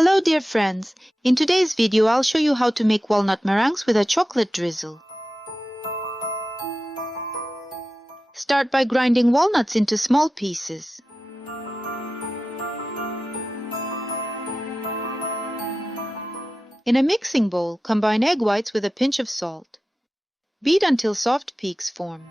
Hello dear friends, in today's video I'll show you how to make walnut meringues with a chocolate drizzle. Start by grinding walnuts into small pieces. In a mixing bowl, combine egg whites with a pinch of salt. Beat until soft peaks form.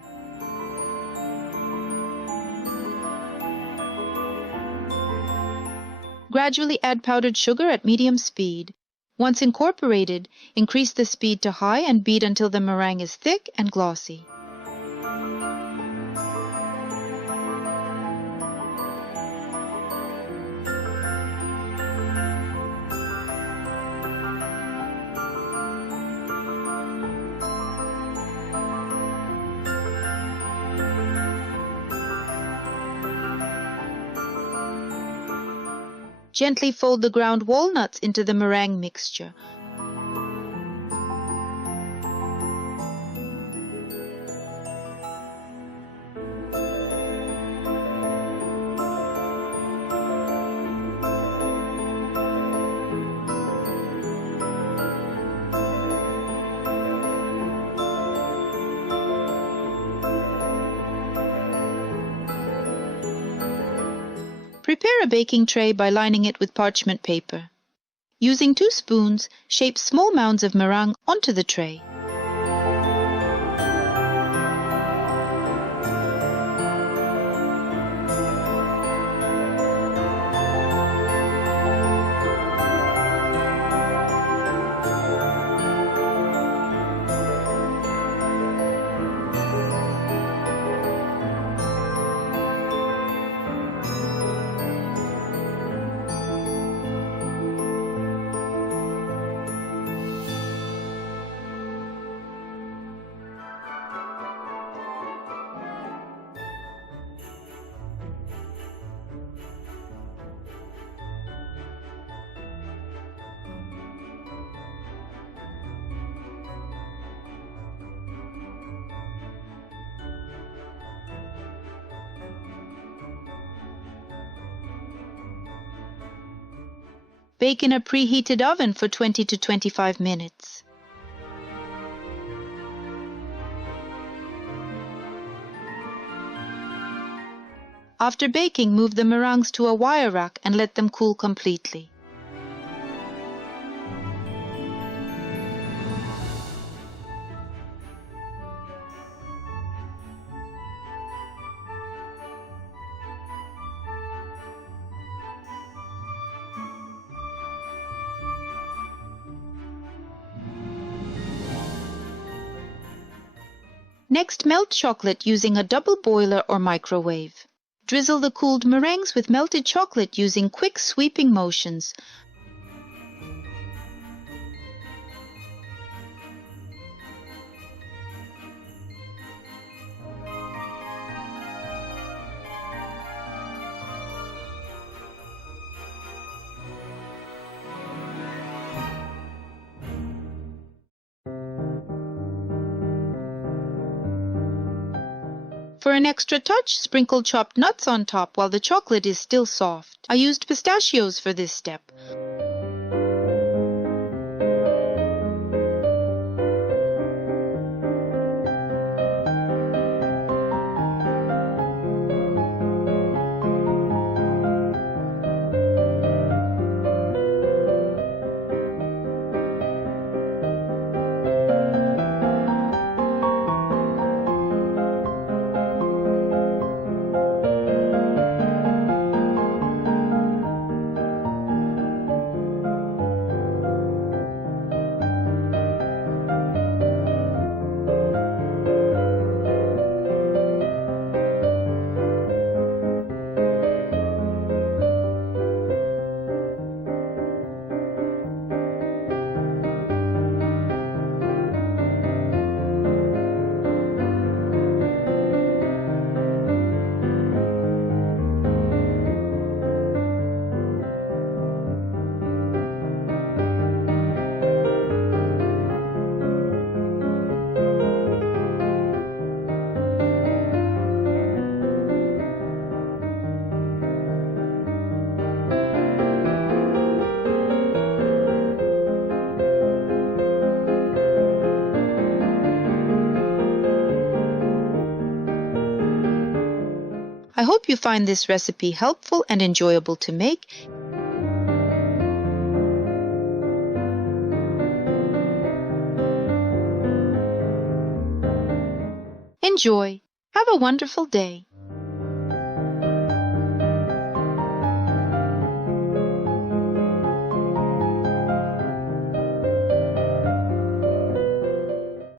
Gradually add powdered sugar at medium speed. Once incorporated, increase the speed to high and beat until the meringue is thick and glossy. Gently fold the ground walnuts into the meringue mixture. Prepare a baking tray by lining it with parchment paper. Using 2 spoons, shape small mounds of meringue onto the tray. Bake in a preheated oven for 20 to 25 minutes. After baking, move the meringues to a wire rack and let them cool completely. Next, melt chocolate using a double boiler or microwave. Drizzle the cooled meringues with melted chocolate using quick sweeping motions. For an extra touch, sprinkle chopped nuts on top while the chocolate is still soft. I used pistachios for this step. I hope you find this recipe helpful and enjoyable to make. Enjoy. Have a wonderful day.